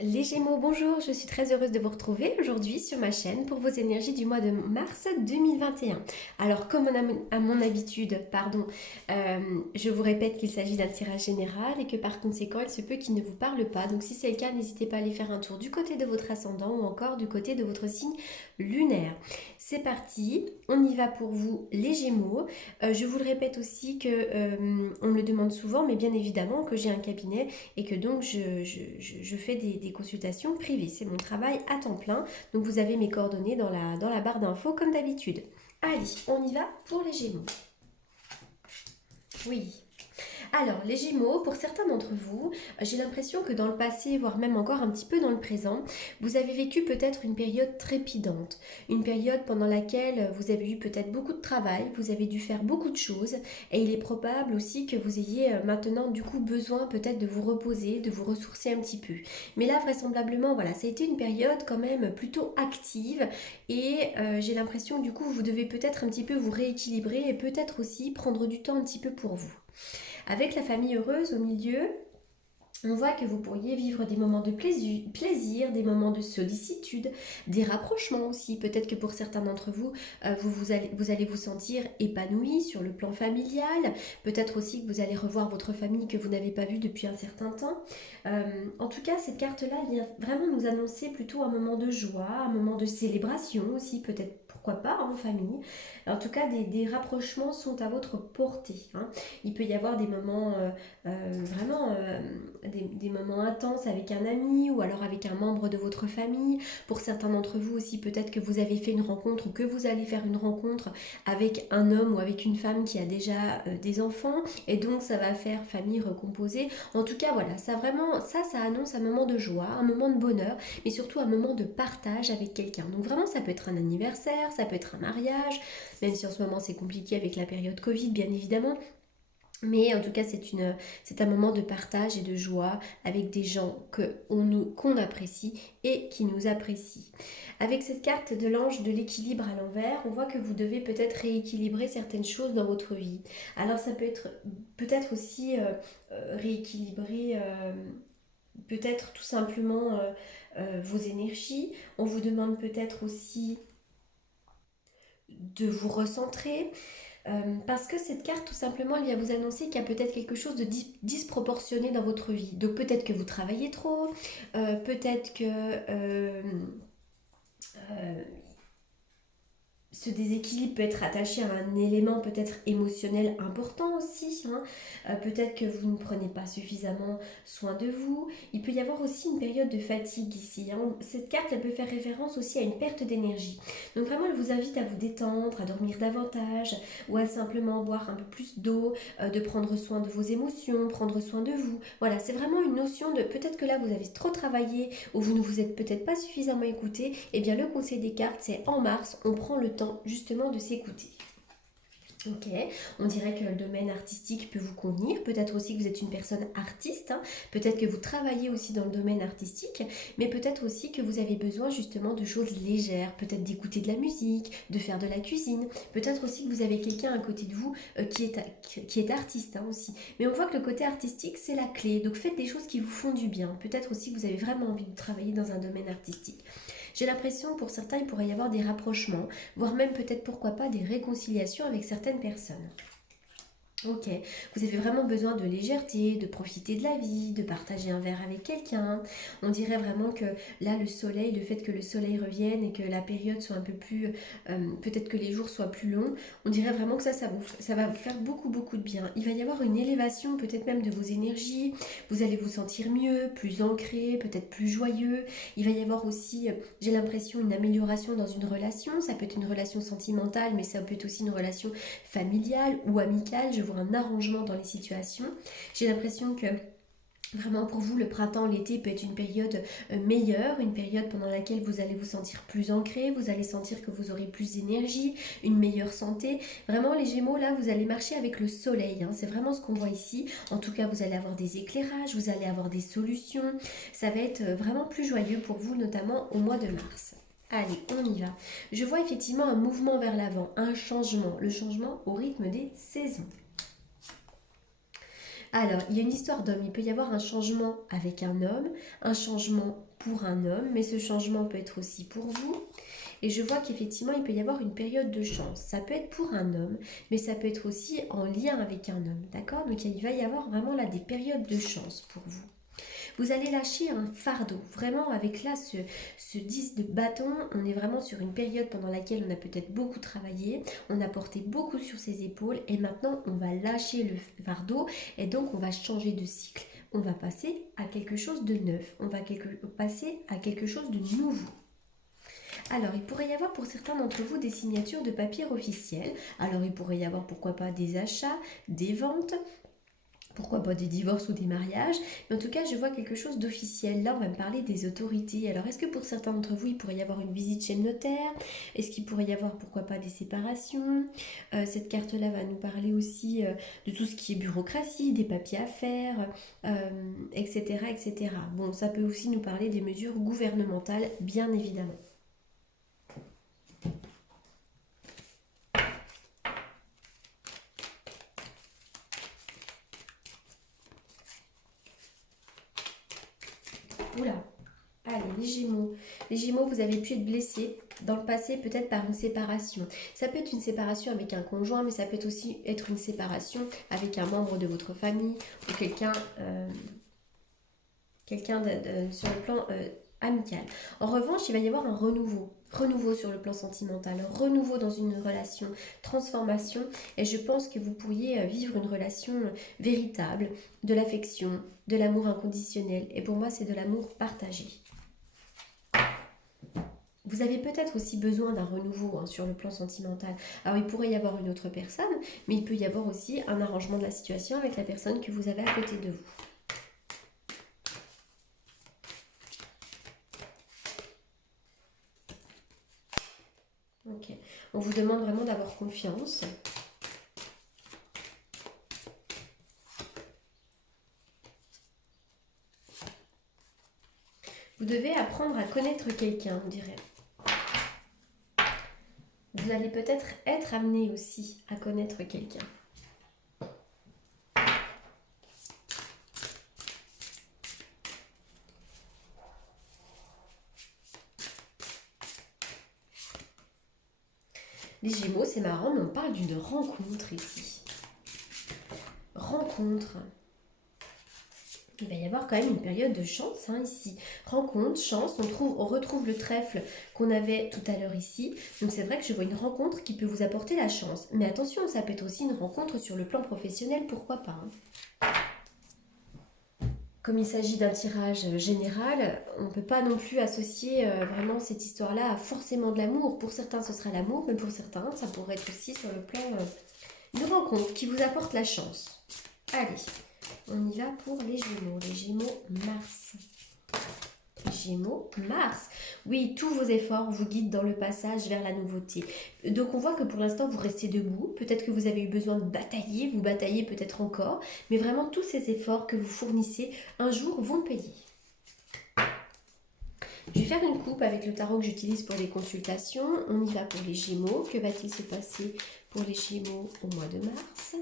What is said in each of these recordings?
Les Gémeaux, bonjour, je suis très heureuse de vous retrouver aujourd'hui sur ma chaîne pour vos énergies du mois de mars 2021. Alors, comme à mon habitude, je vous répète qu'il s'agit d'un tirage général et que par conséquent, il se peut qu'il ne vous parle pas. Donc, si c'est le cas, n'hésitez pas à aller faire un tour du côté de votre ascendant ou encore du côté de votre signe lunaire. C'est parti, on y va pour vous, les Gémeaux. Je vous le répète aussi que on me le demande souvent, mais bien évidemment que j'ai un cabinet et que donc je fais des consultations privées. C'est mon travail à temps plein. Donc vous avez mes coordonnées dans la barre d'infos comme d'habitude. Allez, on y va pour les Gémeaux. Oui. Alors, les Gémeaux, pour certains d'entre vous, j'ai l'impression que dans le passé, voire même encore un petit peu dans le présent, vous avez vécu peut-être une période trépidante, une période pendant laquelle vous avez eu peut-être beaucoup de travail, vous avez dû faire beaucoup de choses, et il est probable aussi que vous ayez maintenant du coup besoin peut-être de vous reposer, de vous ressourcer un petit peu. Mais là, vraisemblablement, voilà, ça a été une période quand même plutôt active, et j'ai l'impression du coup vous devez peut-être un petit peu vous rééquilibrer et peut-être aussi prendre du temps un petit peu pour vous. Avec la famille heureuse au milieu, on voit que vous pourriez vivre des moments de plaisir, des moments de sollicitude, des rapprochements aussi. Peut-être que pour certains d'entre vous, vous allez vous sentir épanoui sur le plan familial. Peut-être aussi que vous allez revoir votre famille que vous n'avez pas vue depuis un certain temps. En tout cas, cette carte-là vient vraiment nous annoncer plutôt un moment de joie, un moment de célébration aussi, peut-être pourquoi pas en famille. En tout cas, des rapprochements sont à votre portée, hein. Il peut y avoir des moments vraiment des moments intenses avec un ami ou alors avec un membre de votre famille. Pour certains d'entre vous aussi, peut-être que vous avez fait une rencontre ou que vous allez faire une rencontre avec un homme ou avec une femme qui a déjà des enfants et donc ça va faire famille recomposée. En tout cas, voilà, ça annonce un moment de joie, un moment de bonheur, mais surtout un moment de partage avec quelqu'un. Donc vraiment, ça peut être un anniversaire, ça peut être un mariage, même si en ce moment c'est compliqué avec la période Covid, bien évidemment. Mais en tout cas, c'est un moment de partage et de joie avec des gens qu'on apprécie et qui nous apprécient. Avec cette carte de l'ange de l'équilibre à l'envers, on voit que vous devez peut-être rééquilibrer certaines choses dans votre vie. Alors ça peut être peut-être aussi rééquilibrer peut-être tout simplement vos énergies. On vous demande peut-être aussi de vous recentrer. Parce que cette carte, tout simplement, elle vient vous annoncer qu'il y a peut-être quelque chose de disproportionné dans votre vie. Donc peut-être que vous travaillez trop, peut-être que euh, ce déséquilibre peut être attaché à un élément peut-être émotionnel important aussi, hein. Peut-être que vous ne prenez pas suffisamment soin de vous. Il peut y avoir aussi une période de fatigue ici, hein. Cette carte, elle peut faire référence aussi à une perte d'énergie. Donc vraiment, elle vous invite à vous détendre, à dormir davantage ou à simplement boire un peu plus d'eau, de prendre soin de vos émotions, prendre soin de vous. Voilà, c'est vraiment une notion de peut-être que là, vous avez trop travaillé ou vous ne vous êtes peut-être pas suffisamment écouté. Eh bien, le conseil des cartes, c'est en mars, on prend le temps justement de s'écouter. Ok, on dirait que le domaine artistique peut vous convenir. Peut-être aussi que vous êtes une personne artiste, hein. Peut-être que vous travaillez aussi dans le domaine artistique, mais peut-être aussi que vous avez besoin justement de choses légères, peut-être d'écouter de la musique, de faire de la cuisine. Peut-être aussi que vous avez quelqu'un à côté de vous qui est artiste, hein, aussi. Mais on voit que le côté artistique, c'est la clé. Donc faites des choses qui vous font du bien. Peut-être aussi que vous avez vraiment envie de travailler dans un domaine artistique. J'ai l'impression que pour certains, il pourrait y avoir des rapprochements, voire même peut-être pourquoi pas des réconciliations avec certaines personnes. Ok, vous avez vraiment besoin de légèreté, de profiter de la vie, de partager un verre avec quelqu'un. On dirait vraiment que là, le soleil, le fait que le soleil revienne et que la période soit un peu plus, peut-être que les jours soient plus longs, on dirait vraiment que ça va vous faire beaucoup, beaucoup de bien. Il va y avoir une élévation peut-être même de vos énergies, vous allez vous sentir mieux, plus ancré, peut-être plus joyeux. Il va y avoir aussi, j'ai l'impression, une amélioration dans une relation. Ça peut être une relation sentimentale, mais ça peut être aussi une relation familiale ou amicale. Je vois un arrangement dans les situations. J'ai l'impression que vraiment pour vous, le printemps, l'été peut être une période meilleure, une période pendant laquelle vous allez vous sentir plus ancré, vous allez sentir que vous aurez plus d'énergie, une meilleure santé. Vraiment les Gémeaux, là, vous allez marcher avec le soleil, hein. C'est vraiment ce qu'on voit ici. En tout cas, vous allez avoir des éclairages, vous allez avoir des solutions. Ça va être vraiment plus joyeux pour vous, notamment au mois de mars. Allez, on y va. Je vois effectivement un mouvement vers l'avant, un changement, le changement au rythme des saisons. Alors, il y a une histoire d'homme. Il peut y avoir un changement avec un homme, un changement pour un homme, mais ce changement peut être aussi pour vous. Et je vois qu'effectivement, il peut y avoir une période de chance. Ça peut être pour un homme, mais ça peut être aussi en lien avec un homme, d'accord? Donc il va y avoir vraiment là des périodes de chance pour vous. Vous allez lâcher un fardeau. Vraiment, avec là ce 10 de bâton, on est vraiment sur une période pendant laquelle on a peut-être beaucoup travaillé, on a porté beaucoup sur ses épaules et maintenant on va lâcher le fardeau et donc on va changer de cycle. On va passer à quelque chose de neuf, on va passer à quelque chose de nouveau. Alors, il pourrait y avoir pour certains d'entre vous des signatures de papier officiels. Alors, il pourrait y avoir pourquoi pas des achats, des ventes, pourquoi pas des divorces ou des mariages, mais en tout cas, je vois quelque chose d'officiel. Là, on va me parler des autorités. Alors, est-ce que pour certains d'entre vous, il pourrait y avoir une visite chez le notaire? Est-ce qu'il pourrait y avoir, pourquoi pas, des séparations? Cette carte-là va nous parler aussi de tout ce qui est bureaucratie, des papiers à faire, etc., etc. Bon, ça peut aussi nous parler des mesures gouvernementales, bien évidemment. Oula, allez, les Gémeaux. Les Gémeaux, vous avez pu être blessés dans le passé, peut-être par une séparation. Ça peut être une séparation avec un conjoint, mais ça peut aussi être une séparation avec un membre de votre famille ou quelqu'un sur le plan amical. En revanche, il va y avoir un renouveau. Renouveau sur le plan sentimental, un renouveau dans une relation, transformation. Et je pense que vous pourriez vivre une relation véritable, de l'affection, de l'amour inconditionnel. Et pour moi, c'est de l'amour partagé. Vous avez peut-être aussi besoin d'un renouveau sur le plan sentimental. Alors il pourrait y avoir une autre personne, mais il peut y avoir aussi un arrangement de la situation avec la personne que vous avez à côté de vous. Ok. On vous demande vraiment d'avoir confiance. Vous devez apprendre à connaître quelqu'un, on dirait. Vous allez peut-être être amené aussi à connaître quelqu'un. Les Gémeaux, c'est marrant, mais on parle d'une rencontre ici. Rencontre. Il va y avoir quand même une période de chance ici. Rencontre, chance, on retrouve le trèfle qu'on avait tout à l'heure ici. Donc c'est vrai que je vois une rencontre qui peut vous apporter la chance. Mais attention, ça peut être aussi une rencontre sur le plan professionnel, pourquoi pas. Comme il s'agit d'un tirage général, on ne peut pas non plus associer vraiment cette histoire-là à forcément de l'amour. Pour certains, ce sera l'amour, mais pour certains, ça pourrait être aussi sur le plan une rencontre qui vous apporte la chance. Allez, on y va pour les Gémeaux. Les Gémeaux, Mars. Gémeaux, Mars. Oui, tous vos efforts vous guident dans le passage vers la nouveauté. Donc on voit que pour l'instant vous restez debout. Peut-être que vous avez eu besoin de batailler, vous bataillez peut-être encore. Mais vraiment tous ces efforts que vous fournissez un jour vont payer. Je vais faire une coupe avec le tarot que j'utilise pour les consultations. On y va pour les Gémeaux. Que va-t-il se passer pour les Gémeaux au mois de mars ?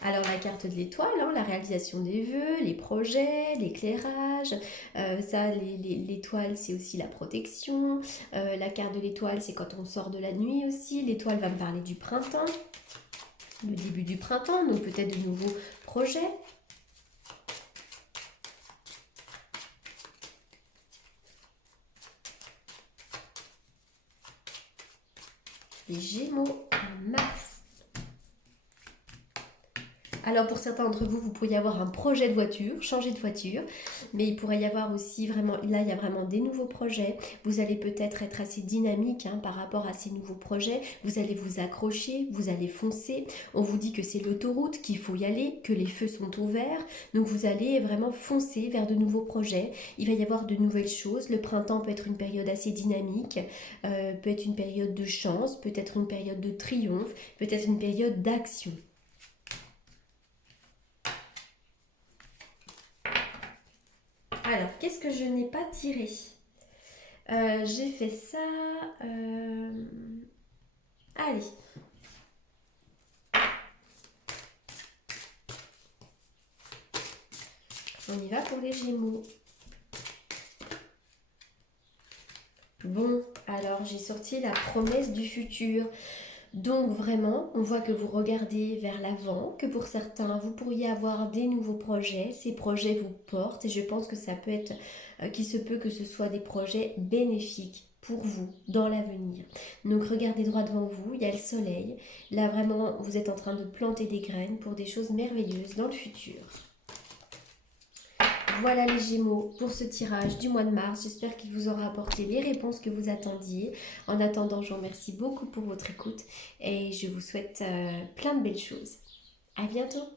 Alors la carte de l'étoile, la réalisation des vœux, les projets, l'éclairage, l'étoile c'est aussi la protection, la carte de l'étoile c'est quand on sort de la nuit aussi, l'étoile va me parler du printemps, le début du printemps, donc peut-être de nouveaux projets. Les Gémeaux en mars. Alors pour certains d'entre vous, vous pourriez avoir un projet de voiture, changer de voiture, mais il pourrait y avoir aussi vraiment, là il y a vraiment des nouveaux projets, vous allez peut-être être assez dynamique par rapport à ces nouveaux projets, vous allez vous accrocher, vous allez foncer, on vous dit que c'est l'autoroute, qu'il faut y aller, que les feux sont ouverts, donc vous allez vraiment foncer vers de nouveaux projets, il va y avoir de nouvelles choses, le printemps peut être une période assez dynamique, peut être une période de chance, peut-être une période de triomphe, peut-être une période d'action. Alors, qu'est-ce que je n'ai pas tiré? J'ai fait ça. Allez, on y va pour les Gémeaux. Bon, alors j'ai sorti la promesse du futur. Donc vraiment, on voit que vous regardez vers l'avant, que pour certains, vous pourriez avoir des nouveaux projets. Ces projets vous portent et je pense que ça peut être, qu'il se peut que ce soit des projets bénéfiques pour vous dans l'avenir. Donc regardez droit devant vous, il y a le soleil. Là vraiment, vous êtes en train de planter des graines pour des choses merveilleuses dans le futur. Voilà les Gémeaux pour ce tirage du mois de mars. J'espère qu'il vous aura apporté les réponses que vous attendiez. En attendant, je vous remercie beaucoup pour votre écoute et je vous souhaite plein de belles choses. À bientôt.